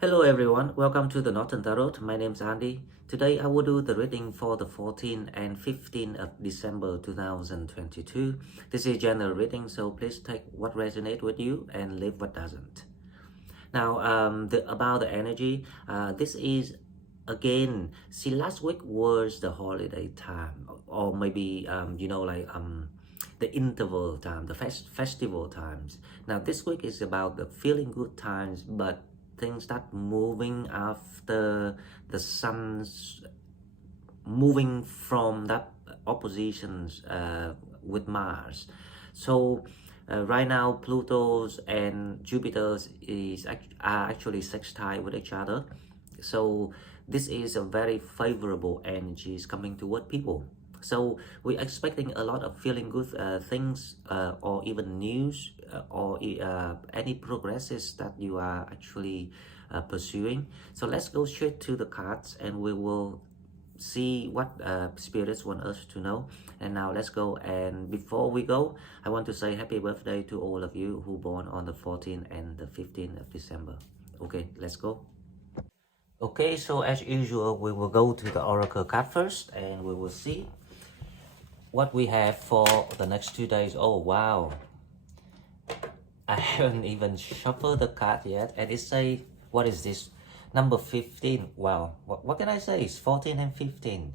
Hello everyone, welcome to the Northern Tarot. My name is Andy. Today I will do the reading for the 14th and 15th of December 2022. This is general reading, so please take what resonates with you and leave what doesn't. Now, about the energy, this is again. See, last week was the holiday time, or maybe the interval time, the festival times. Now, this week is about the feeling good times, but things start moving after the sun's moving from that oppositions with Mars. So right now Pluto's and Jupiter's are actually sextile with each other. So this is a very favorable energies coming toward people. So we're expecting a lot of feeling good things or even news or any progresses that you are actually pursuing. So let's go straight to the cards and we will see what spirits want us to know. And now let's go. And before we go, I want to say happy birthday to all of you who born on the 14th and the 15th of December. Okay, let's go. Okay, so as usual, we will go to the oracle card first and we will see what we have for the next 2 days. Oh wow, I haven't even shuffled the card yet, and it say, what is this? Number 15. Wow, what can I say? It's 14 and 15.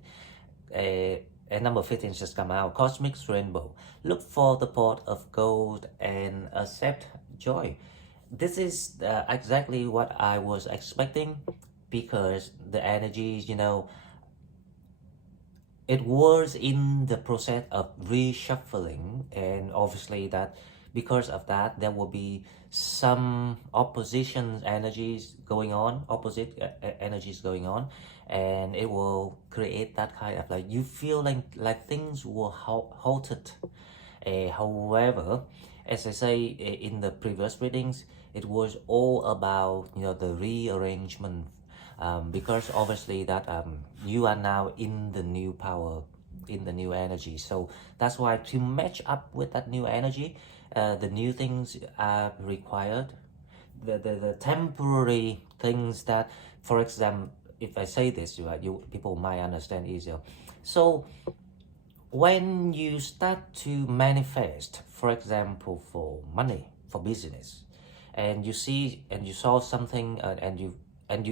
And number 15 just come out. Cosmic Rainbow. Look for the pot of gold and accept joy. This is exactly what I was expecting, because the energies, it was in the process of reshuffling, and obviously that because of that there will be some opposition energies going on, opposite energies going on, and it will create that kind of, like, you feel like things were halted. However, as I say in the previous readings, it was all about the rearrangement, because obviously that you are now in the new power, in the new energy. So that's why, to match up with that new energy, the new things are required. The temporary things that, for example, if I say this, right, people might understand easier. So when you start to manifest, for example, for money, for business, and you see and you saw something, and you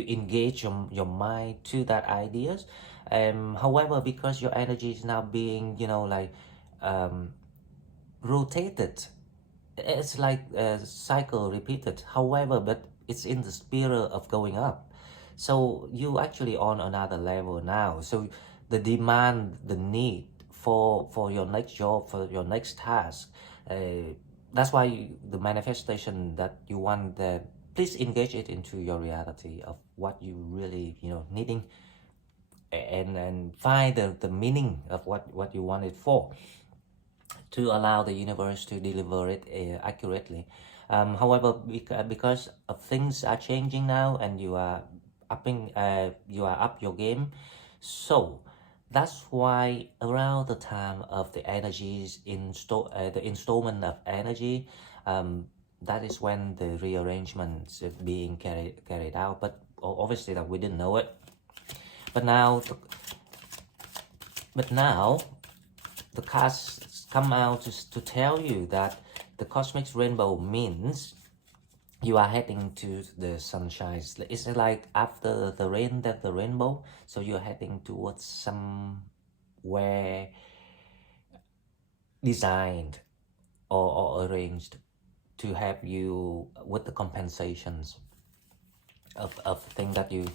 engage your mind to that ideas, however, because your energy is now being um, rotated, it's like a cycle repeated, however, but it's in the spiral of going up. So you actually on another level now. So the demand, the need for your next job, for your next task, that's why the manifestation that you want, that please engage it into your reality of what you really needing, and find the meaning of what you want it for, to allow the universe to deliver it accurately. However, because of things are changing now, and you are up your game, so that's why around the time of the energies the installment of energy, that is when the rearrangements is being carried out. But obviously that we didn't know it. But now, the cards come out to tell you that the cosmic rainbow means you are heading to the sunshine. It's like after the rain, that the rainbow. So you're heading towards somewhere designed or arranged to help you with the compensations of things that you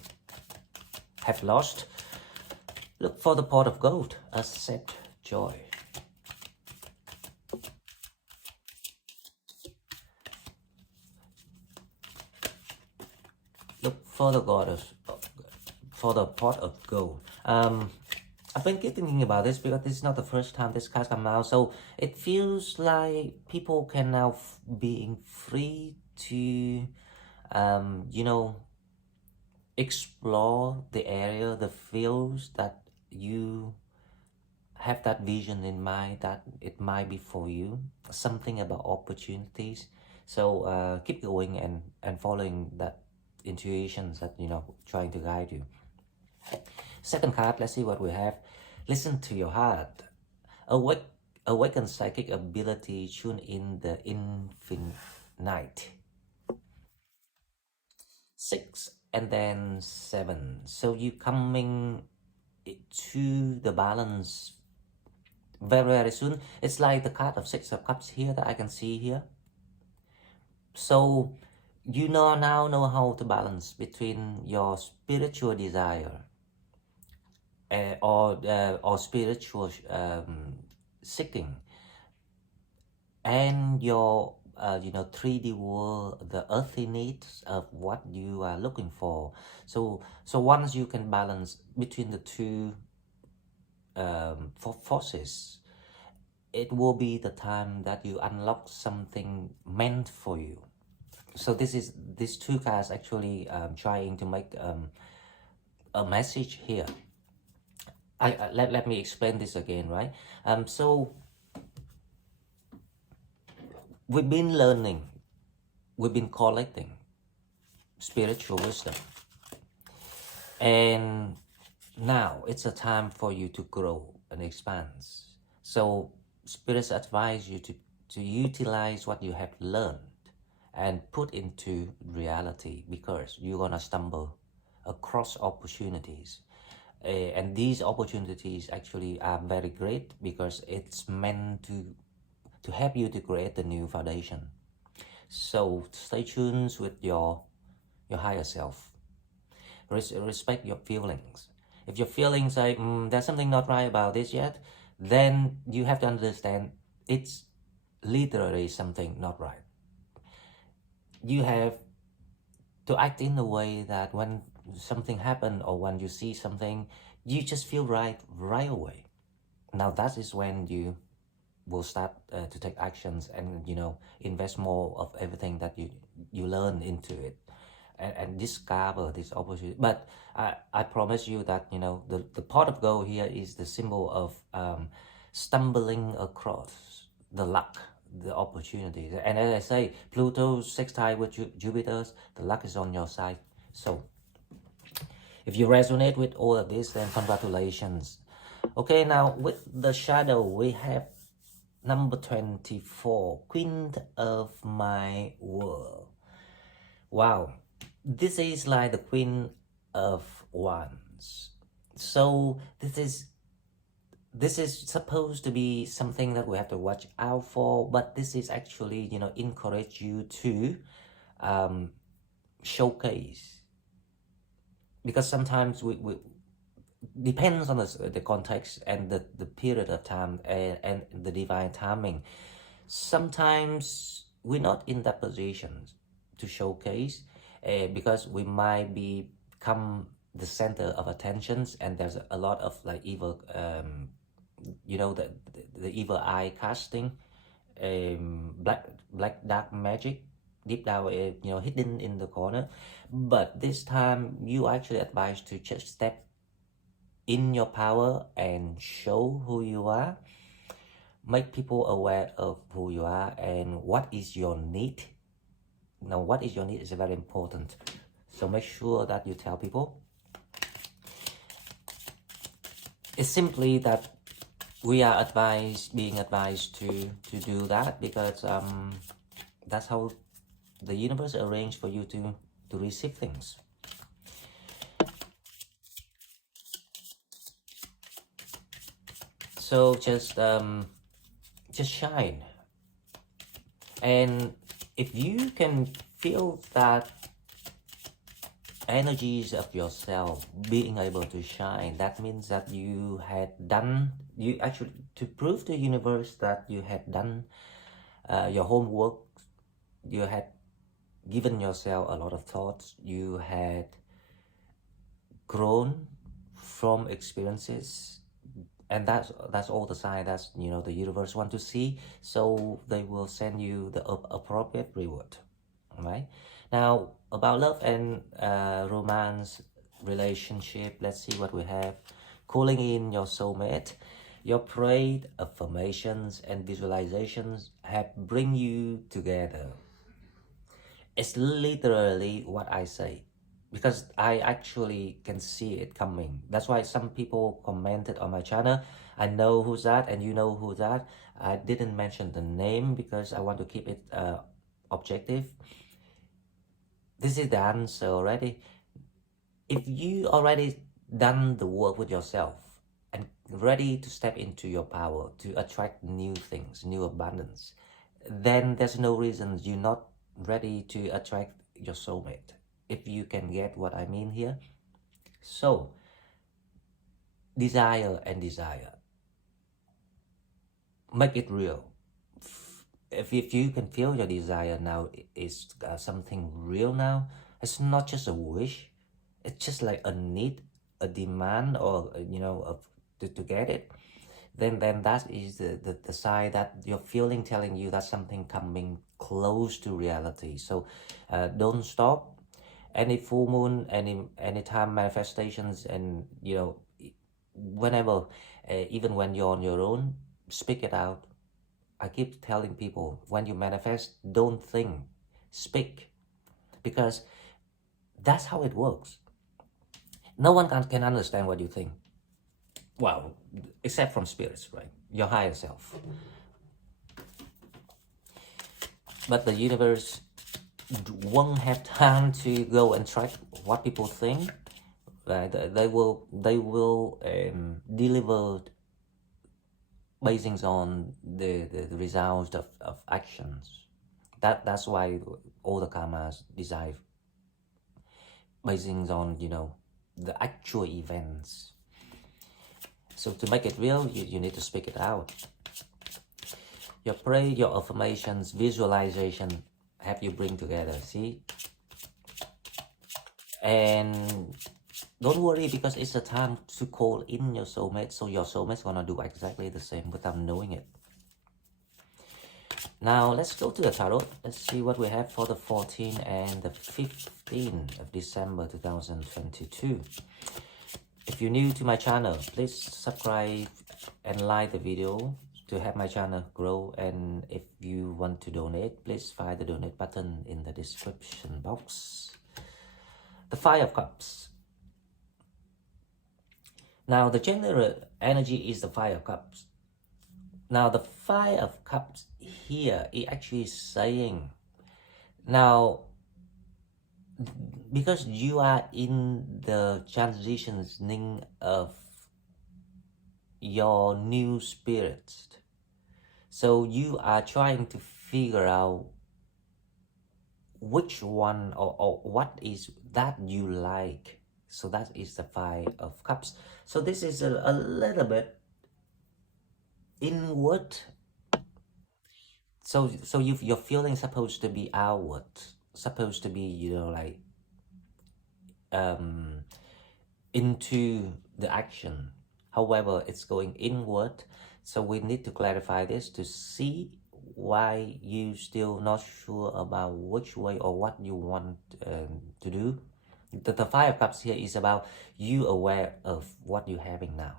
have lost. Look for the pot of gold. Accept joy. Look for the goddess, for the pot of gold. I've been thinking about this because this is not the first time this card come out, so it feels like people can now being free to, explore the area, the fields that you have that vision in mind, that it might be for you, something about opportunities. So keep going and following that intuitions that trying to guide you. Second card, let's see what we have. Listen to your heart. Awake, awaken psychic ability. Tune in the infinite. 6 and then 7. So you coming to the balance very soon. It's like the card of 6 of cups here that I can see here. So you now know how to balance between your spiritual desire or spiritual seeking and your 3D world, the earthly needs of what you are looking for. So once you can balance between the two forces, it will be the time that you unlock something meant for you. So these two cards actually trying to make a message here. Let me explain this again, right? So we've been learning, we've been collecting spiritual wisdom, and now it's a time for you to grow and expand. So spirits advise you to utilize what you have learned and put into reality, because you're gonna stumble across opportunities. And these opportunities actually are very great because it's meant to help you to create a new foundation. So stay tuned with your higher self. Respect your feelings. If your feelings say there's something not right about this yet, then you have to understand it's literally something not right. You have to act in a way that when something happens or when you see something, you just feel right away. Now that is when you will start to take actions and invest more of everything that you learn into it, and discover this opportunity. But I promise you that the pot of gold here is the symbol of stumbling across the luck, the opportunities. And as I say, Pluto sextile with Jupiter, the luck is on your side. So if you resonate with all of this, then congratulations. Okay, now with the shadow, we have number 24, Queen of my world. Wow, this is like the Queen of Wands. So this is supposed to be something that we have to watch out for, but this is actually encourage you to showcase, because sometimes we depends on the context and the period of time and the divine timing. Sometimes we're not in that position to showcase because we might become the center of attentions, and there's a lot of like evil the evil eye casting, black dark magic deep down hidden in the corner. But this time you actually advise to just step in your power and show who you are, make people aware of who you are and what is your need. Now what is your need is very important, so make sure that you tell people. It's simply that we are being advised to do that because that's how the universe arranged for you to receive things. So just shine, and if you can feel that energies of yourself being able to shine, that means that you actually, to prove to the universe that you had done your homework, you had given yourself a lot of thoughts, you had grown from experiences, and that's all the sign that's the universe want to see. So they will send you the appropriate reward. All right, now about love and romance relationship, let's see what we have. Calling in your soulmate. Your prayed affirmations and visualizations have bring you together. It's literally what I say. because I actually can see it coming. That's why some people commented on my channel. I know who's that, and you know who that. I didn't mention the name because I want to keep it objective. This is the answer already. If you already done the work with yourself and ready to step into your power to attract new things, new abundance, then there's no reason you're not ready to attract your soulmate, if you can get what I mean here. So desire and desire, make it real. If you can feel your desire now is something real now, it's not just a wish, it's just like a need, a demand, or to get it, then that is the sign that your feeling telling you that something coming close to reality. So don't stop. Any full moon, anytime manifestations, and whenever, even when you're on your own, speak it out. I keep telling people, when you manifest, don't think, speak, because that's how it works. No one can understand what you think. Well, except from spirits, right? Your higher self. But the universe won't have time to go and track what people think. Right? They will deliver basing on the results of actions. That's why all the karmas design basing on the actual events. So to make it real, you need to speak it out. Your prayer, your affirmations, visualization, have you bring together, see? And don't worry, because it's a time to call in your soulmate, so your soulmate's gonna do exactly the same without knowing it. Now let's go to the tarot. Let's see what we have for the 14th and the 15th of December 2022. If you're new to my channel, please subscribe and like the video to help my channel grow. And if you want to donate, please find the donate button in the description box. The Five of Cups. Now the general energy is the Five of Cups. Now the Five of Cups here is actually saying, now because you are in the transitioning of your new spirit, so you are trying to figure out which one or what is that you like. So that is the Five of Cups. So this is a little bit inward. So your feeling supposed to be outward, supposed to be like into the action. However, it's going inward. So we need to clarify this to see why you still not sure about which way or what you want to do. The Five of Cups here is about you aware of what you're having now.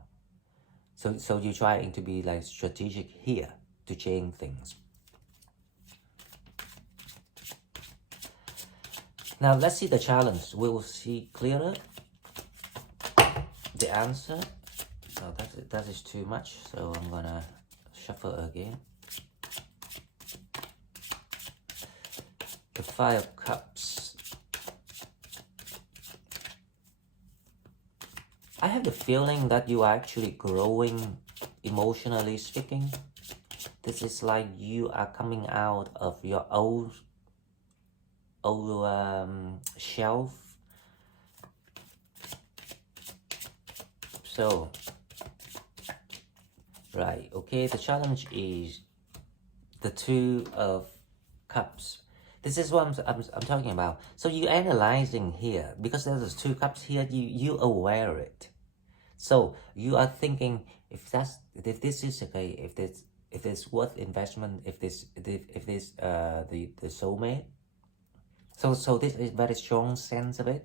So you're trying to be like strategic here to change things. Now let's see the challenge. We will see clearer the answer. Oh, that is too much, so I'm gonna shuffle again. The Five of Cups. I have the feeling that you are actually growing, emotionally speaking. This is like you are coming out of your old shelf. So right, okay, the challenge is the Two of Cups. This is what I'm talking about. So you're analyzing here, because there's two cups here, you aware it. So you are thinking, if this is okay, if it's worth investment, if this the soulmate. So this is very strong sense of it.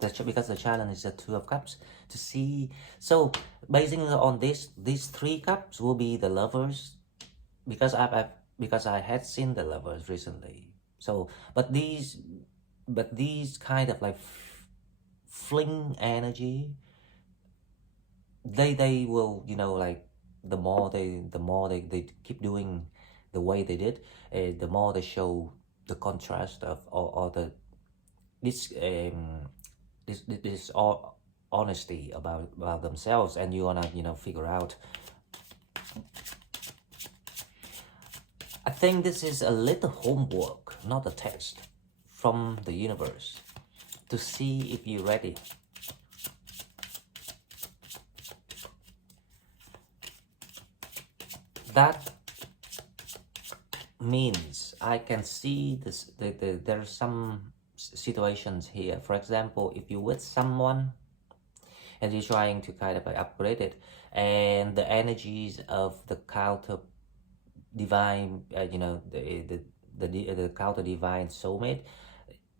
Because the challenge is the Two of Cups to see. So basing on these three cups will be the Lovers, because I had seen the Lovers recently. So but these kind of like fling energy, they will, you know, like the more they keep doing the way they did, the more they show the contrast of or the this this all honesty about themselves, and you wanna, you know, figure out. I think this is a little homework, not a test, from the universe to see if you're ready. That means I can see this. There are some situations here. For example, if you're with someone and you're trying to kind of like upgrade it, and the energies of the counter divine, you know, the counter divine soulmate,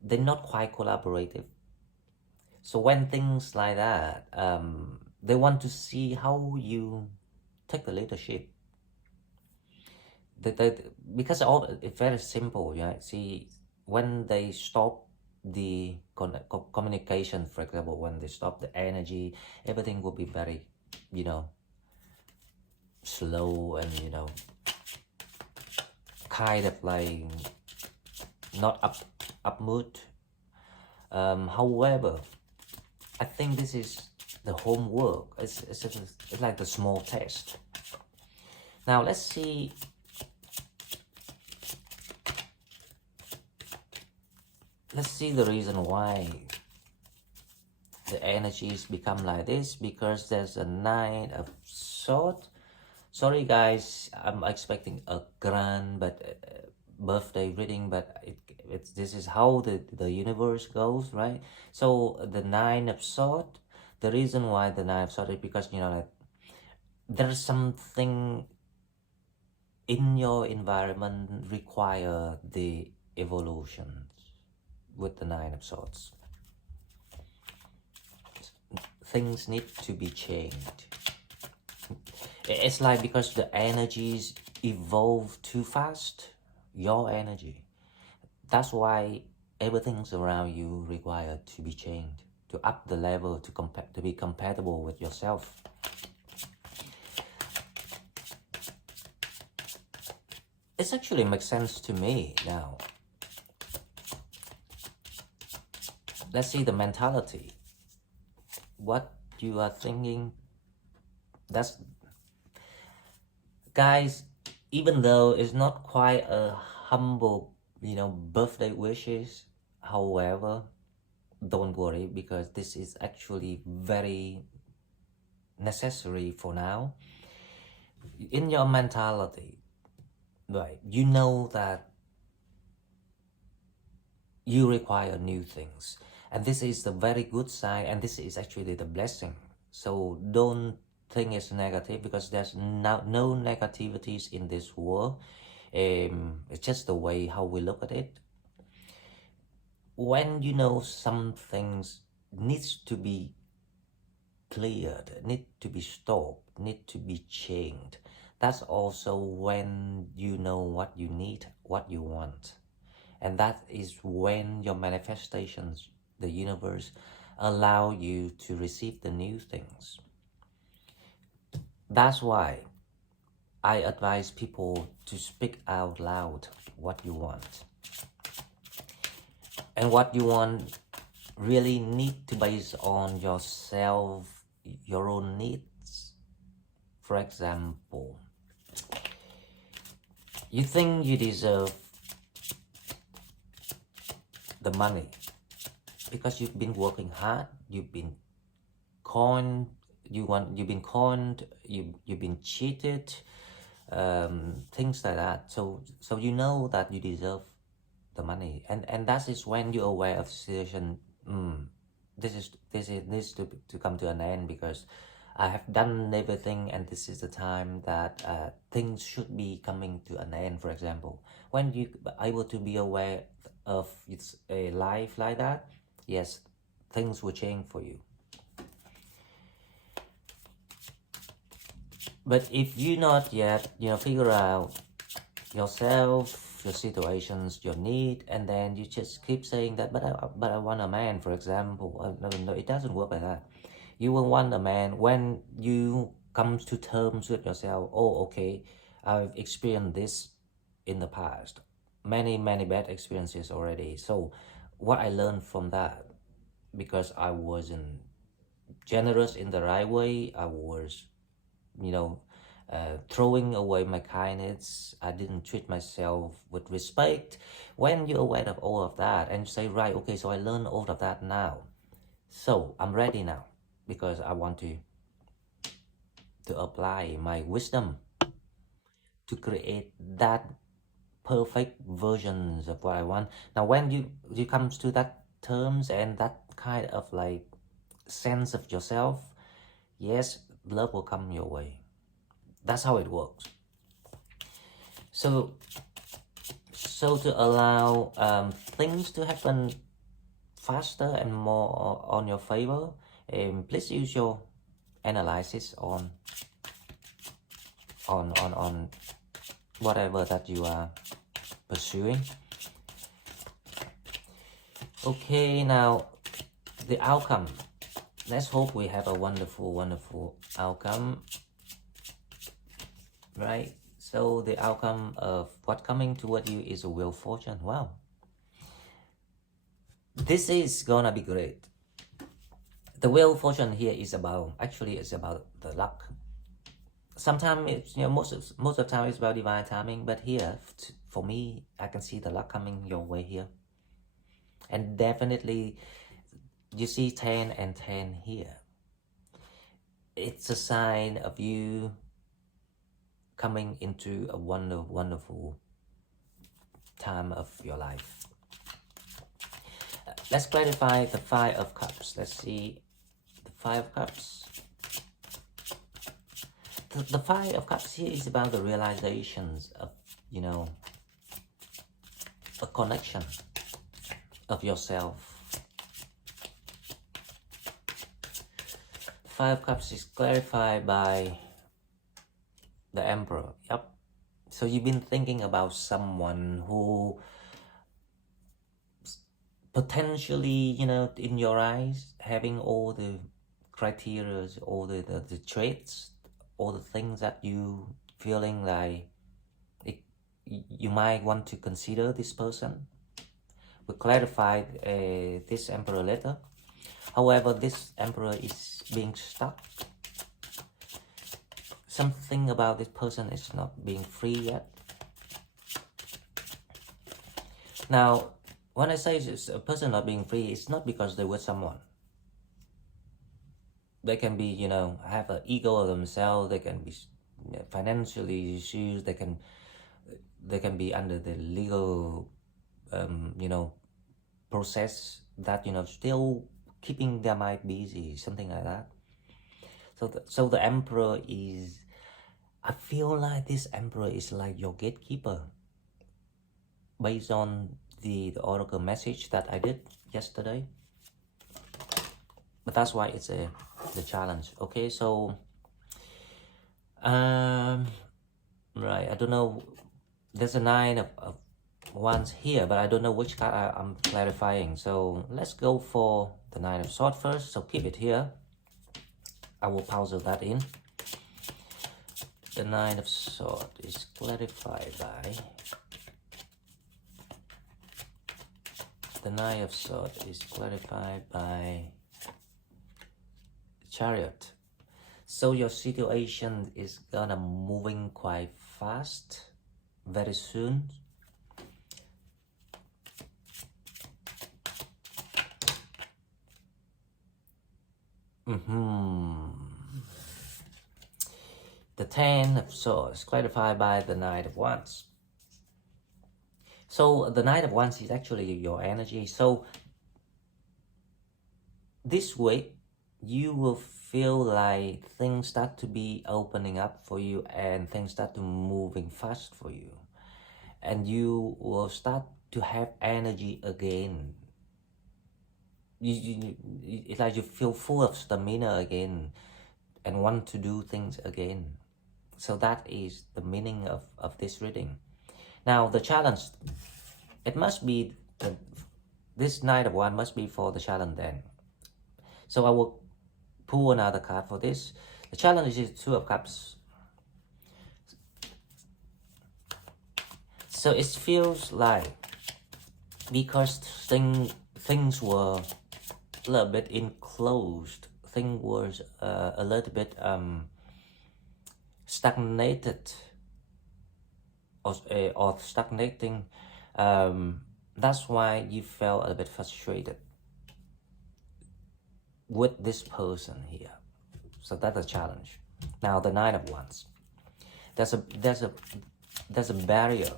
they're not quite collaborative. So when things like that, they want to see how you take the leadership. Because all it's very simple, yeah. See, when they stop the communication, for example, when they stop the energy, everything will be very, you know, slow and, you know, kind of like not up mood. However, I think this is the homework. It's like the small test. Now let's see. Let's see the reason why the energies become like this, because there's a 9 of Swords. Sorry guys, I'm expecting a grand birthday reading, but this is how the universe goes, right? So the 9 of Swords, the reason why the 9 of Swords is because, you know, like, there's something in your environment require the evolution with the 9 of Swords. Things need to be changed. It's like because the energies evolve too fast, your energy. That's why everything's around you required to be changed, to up the level, to be compatible with yourself. It actually makes sense to me now. Let's see the mentality. What you are thinking. That's, guys, even though it's not quite a humble, you know, birthday wishes, however, don't worry, because this is actually very necessary for now. In your mentality, right, you know that you require new things, and this is the very good sign, and this is actually the blessing. So don't think it's negative, because there's no negativities in this world. It's just the way how we look at it. When you know some things needs to be cleared, need to be stopped, need to be changed, that's also when you know what you need, what you want. And that is when your manifestations, the universe, allow you to receive the new things. That's why I advise people to speak out loud what you want. And what you want really need to base on yourself, your own needs. For example, you think you deserve the money because you've been working hard, you've been conned, you've been cheated, things like that. So you know that you deserve the money, and that is when you're aware of the situation. This needs to come to an end, because I have done everything, and this is the time that things should be coming to an end. For example, when you are able to be aware of it's a life like that, yes, things will change for you. But if you not yet, you know, figure out yourself, your situations, your need, and then you just keep saying that, but I want a man, for example. No, it doesn't work like that. You will want a man when you come to terms with yourself. Oh, okay, I've experienced this in the past, many bad experiences already. So what I learned from that, because I wasn't generous in the right way, I was, you know, throwing away my kindness. I didn't treat myself with respect. When you're aware of all of that and you say, right, okay, so I learned all of that now, so I'm ready now, because I want to apply my wisdom to create that perfect versions of what I want. Now when you comes to that terms and that kind of like sense of yourself, yes, love will come your way. That's how it works. So to allow things to happen faster and more on your favor, please use your analysis on whatever that you are pursuing. Okay, now the outcome. Let's hope we have a wonderful outcome, right? So the outcome of what coming toward you is a wheel of fortune. Wow, this is gonna be great. The wheel of fortune here is about, actually it's about the luck. Sometimes it's, most of the time it's about divine timing, but here for me, I can see the luck coming your way here. And definitely you see 10 and 10 here. It's a sign of you coming into a wonderful time of your life. Let's clarify the Five of Cups. Let's see the Five of Cups. The Five of Cups here is about the realizations of, a connection of yourself. Five of Cups is clarified by the Emperor. Yep. So you've been thinking about someone who potentially, in your eyes, having all the criteria, all the traits, all the things that you feeling like you might want to consider this person. We clarified this Emperor letter. However, this Emperor is being stuck. Something about this person is not being free yet. Now, when I say it's a person not being free, it's not because they're with someone. They can be, have an ego of themselves. They can be financially issues. They can be under the legal, process that, still keeping their mind busy, something like that. So the Emperor is, I feel like this Emperor is like your gatekeeper, based on the oracle message that I did yesterday. But that's why it's the challenge. Okay, so right, I don't know, there's a Nine of Wands here, but I don't know which card I'm clarifying. So let's go for the Nine of Swords first. So keep it here. I will pause that in. The Nine of Swords is clarified by Chariot. So your situation is gonna moving quite fast very soon. The Ten of Swords clarified by the Knight of Wands. So the Knight of Wands is actually your energy. So this week you will feel like things start to be opening up for you and things start to moving fast for you, and you will start to have energy again. It's like you feel full of stamina again and want to do things again. So that is the meaning of this reading. Now the challenge, it must be, this Knight of Wands must be for the challenge then. So I will pull another card for this. The challenge is Two of Cups. So it feels like, because things were a little bit enclosed, things were a little bit stagnated or stagnating. That's why you felt a bit frustrated with this person here. So that's a challenge. Now the Knight of Wands. There's a barrier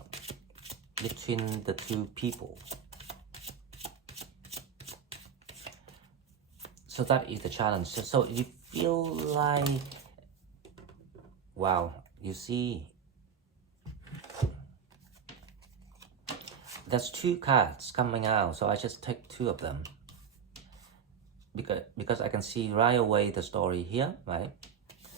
between the two people. So that is the challenge. So you feel like, wow, you see, there's two cards coming out. So I just take two of them. Because I can see right away the story here, right?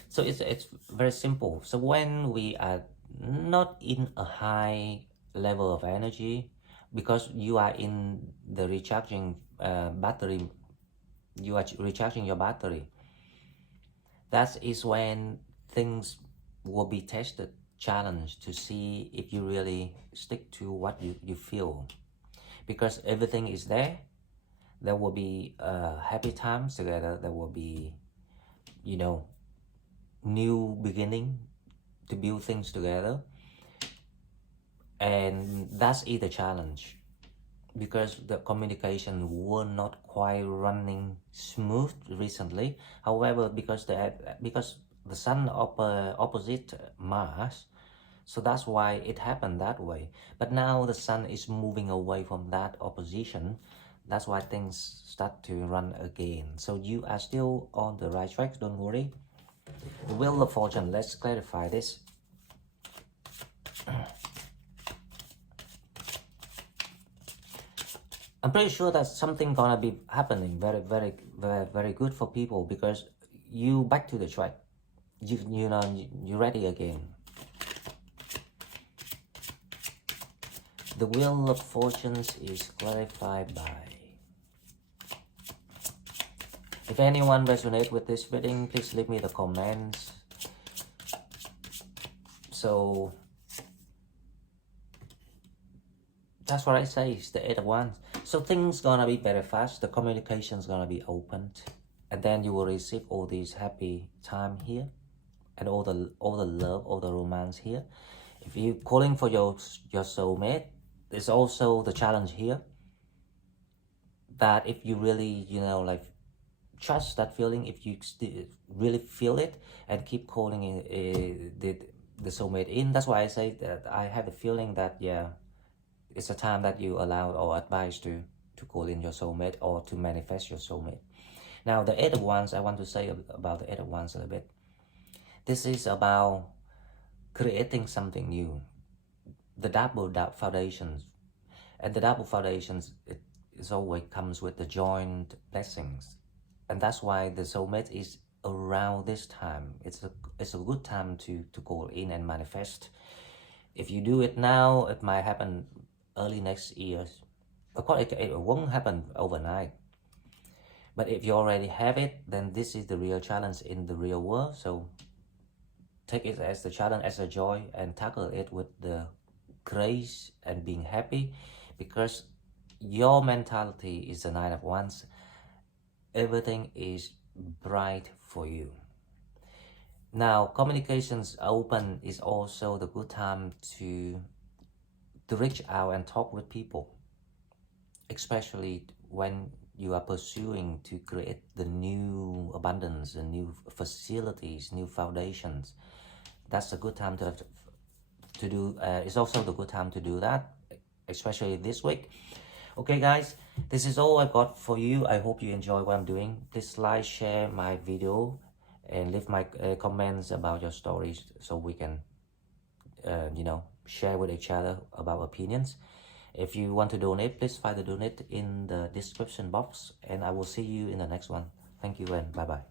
So it's very simple. So when we are not in a high level of energy, because you are in the recharging battery, you are recharging your battery, that is when things will be tested, challenged, to see if you really stick to what you feel. Because everything is there. There will be happy times together. There will be, you know, new beginning to build things together. And that's the challenge, because the communication were not quite running smooth recently. However, because the Sun opposite Mars, so that's why it happened that way. But now the Sun is moving away from that opposition. That's why things start to run again. So you are still on the right track, don't worry. The Wheel of Fortune, let's clarify this. I'm pretty sure that something gonna be happening very good for people, because you back to the track. You know, you're ready again. The Wheel of Fortunes is clarified by... If anyone resonates with this reading, please leave me the comments. So that's what I say, is the Eight of Wands. So things gonna be very fast. The communication's gonna be opened, and then you will receive all these happy time here, and all the love, all the romance here. If you calling for your soulmate, there's also the challenge here, that if you really, you know, like, trust that feeling, if you really feel it, and keep calling the soulmate in. That's why I say that I have the feeling that, yeah, it's a time that you allow or advise to call in your soulmate, or to manifest your soulmate. Now the Eight of Wands, I want to say about the Eight of Wands a little bit. This is about creating something new. The double foundations, and the double foundations, it always comes with the joint blessings. And that's why the soulmate is around this time. It's a good time to call in and manifest. If you do it now, it might happen early next year. Of course, it won't happen overnight. But if you already have it, then this is the real challenge in the real world. So take it as the challenge, as a joy, and tackle it with the grace and being happy, because your mentality is the Nine of Wands. Everything is bright for you. Now, communications open is also the good time to reach out and talk with people, especially when you are pursuing to create the new abundance, the new facilities, new foundations. That's a good time to do. It's also the good time to do that, especially this week. Okay guys, this is all I got for you. I hope you enjoy what I'm doing. Please like, share my video, and leave my comments about your stories, so we can you know, share with each other about opinions. If you want to donate, please find the donate in the description box, and I will see you in the next one. Thank you and bye bye.